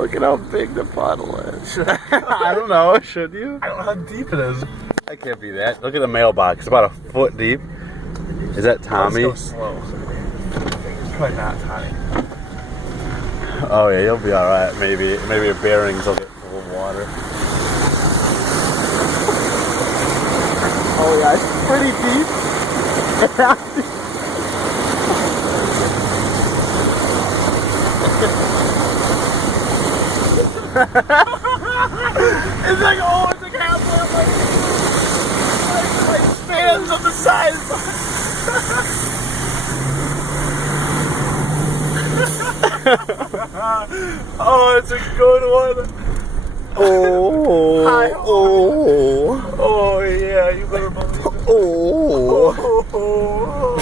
Look at how big the puddle is. I don't know. Should you? I don't know how deep it is. I can't be that. Look at the mailbox. It's about a foot deep. Is that Tommy? Let's go slow. It's probably not Tommy. Oh yeah, you'll be all right. Maybe your bearings will get full of water. Oh yeah, it's pretty deep. It's like, oh, it's like halfway up, like spans on the sides. Oh, it's a good one. Oh, oh, Oh yeah, you better believe it. oh. Oh.